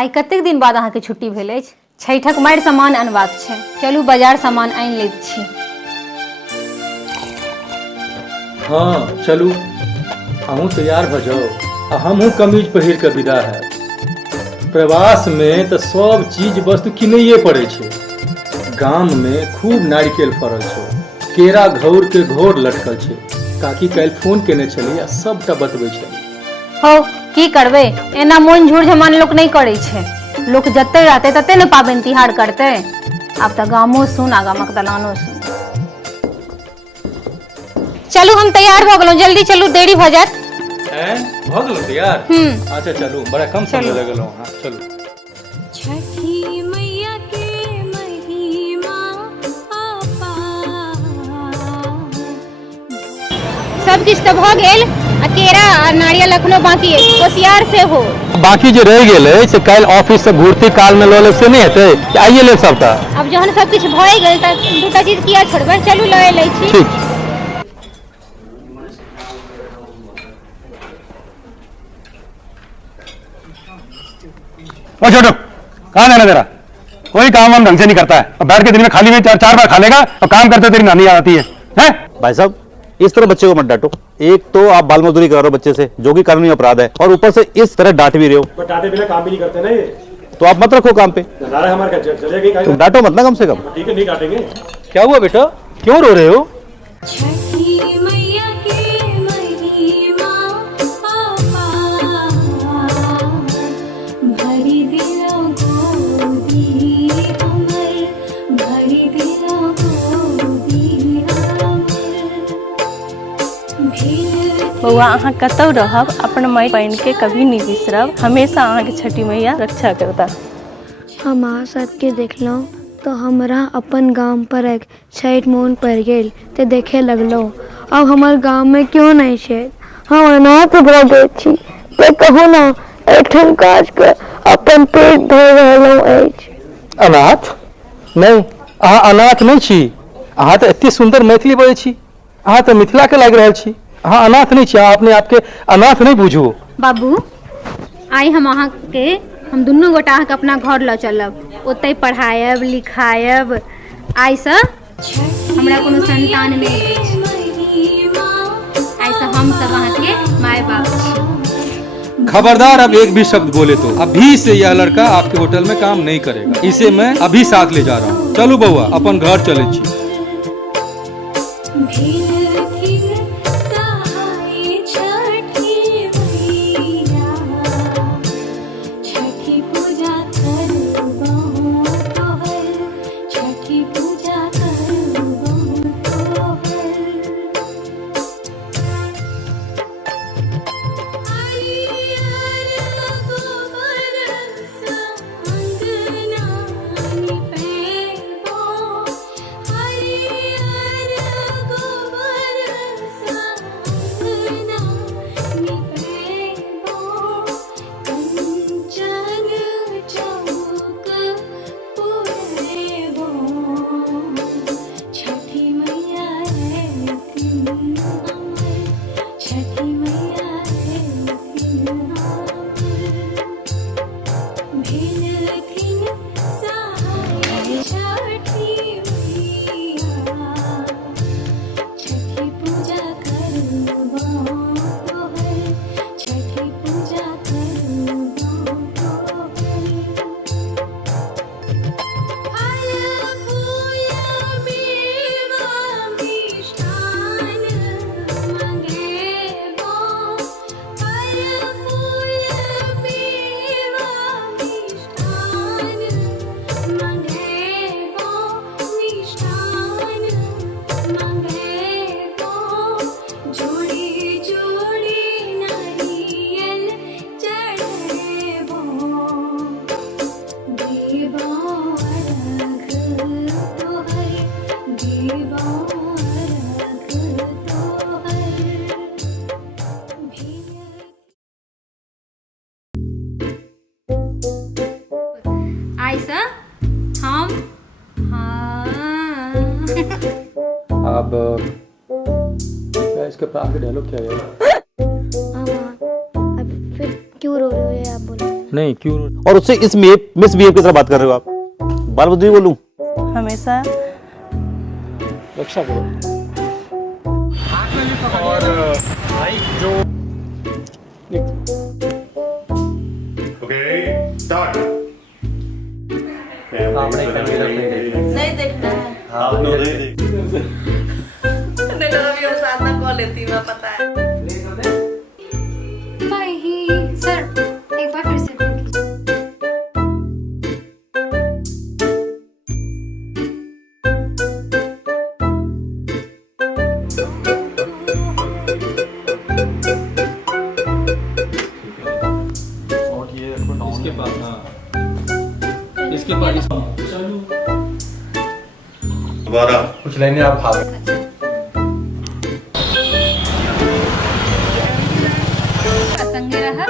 आई कतेक दिन बाद अहाँके छुट्टी भेल अछि? छठक मारि सामान अनबाक छै, चलू बाजार सामान आनि लैत छी। हाँ चलू, अहूँ तैयार भ जाओ आ हमहूँ कमीज पहिर के विदा है। प्रवास में तो सब चीज वस्तु किनैये पड़े छै। गाम में खूब नारिकेल फड़ल छै, केरा घौर के घोर लटकल छै। काकी काल्हि फोन केने छली आ सबटा बतबै छली। हो की करबै, एना मोन झूर झमान लोक नहीं करे छै। लोक जते रहते तते ने पाबनि तिहार करते। आब तो गामो सुन आ गामक दलानो सुन। चलू हम तैयार भ गेलहुँ, जल्दी चलू देरी भ जायत। भ गेलहुँ तैयार? अच्छा चलू, बड़ा कम समय लगल हाँ चलू। छठी मैया के महिमा अपार। सब किछ तो भ गेल, आ केरा आ नारियल अखनो बाकी अछि, होशियार से हो। बाकी जे रह गेल है से काल्हि ऑफिस से घूरते काल में लऽ लेब से नहीं हेतै? आइए लेब सबटा। अब जहन सब किछ भए गेल त दूटा चीज किया छोड़बै, चलू लए लै छी। ठीक। ओ छोटू, कहाँ जाना तेरा? कोई काम हम ढंग से नहीं करता है। अब बैठ के दिन में खाली में चार बार खा लेगा और काम करते तेरी नानी आती है, हैं? भाई साहब इस तरह बच्चे को मत डांटो। एक तो आप बाल मजदूरी करा रहे हो बच्चे से, जो कि कानूनी अपराध है, और ऊपर से इस तरह डांट भी रहे हो। डांटे बिना काम भी नहीं करते ना ये। तो आप मत रखो काम पे, हमारे डांटो मत ना कम से कम। ठीक है, नहीं काटेंगे। क्या हुआ बेटा, क्यों रो रहे हो? छठी मैया के महिमा अपार। भरी दिलों गोदी हमर, भरी दिलों गोदी हमर। बउआ अहाँ कतौ रहब, अपन माय बहन के कभी नहीं बिसरब। हमेशा अहाँ के छठी मैया रक्षा करता। हम अहाँ सबके देखलहुँ तो हमरा अपन गांव पर एक छठ मोन पड़ गेल ते देखे लगलहुँ। अब हमर गांव में क्यों नहीं छै? हम अनाथ भऽ गेल छी, ते कहू ना एठन काज के अपन पेट भर रहलहुँ अछि। अनाथ? नहीं, अहाँ अनाथ नहीं छी। अहाँ तो एते सुंदर मैथिली बजै छी। अहाँ तो मिथिला के लागि रहल छी। अहाँ अनाथ नहीं छी, अहाँ अपने आपके अनाथ नहीं बुझू। बाबू आई हम दुनू गोटा अहाँके अपना घर लऽ चलब, ओतै पढ़ायब लिखायब। आइसँ हमरा कोनो संतान नहीं अछि, आइसँ हम सब अहाँके माय बाप छी। खबरदार अब एक भी शब्द बोले तो अभी से यह लड़का आपके होटल में काम नहीं करेगा। इसे मैं अभी साथ ले जा रहा हूँ। चलो बउआ अपन घर चले छी। अब क्या इसके प्राण के डायलॉग क्या है? अब फिर क्यों रो रहे हो ये आप बोलो। नहीं क्यों? और उससे इस मिसबिहेव की तरह बात कर रहे हो आप? बाल मजदूरी बोलूं? हमेशा रक्षा करो। नहीं देखना है। नहीं तो अभी हम साथ ना कॉल लेती मैं पता है। सर एक बार फिर से इसके पास, हाँ इसके पास चलो दोबारा कुछ लाइनें आप खा संगे रहा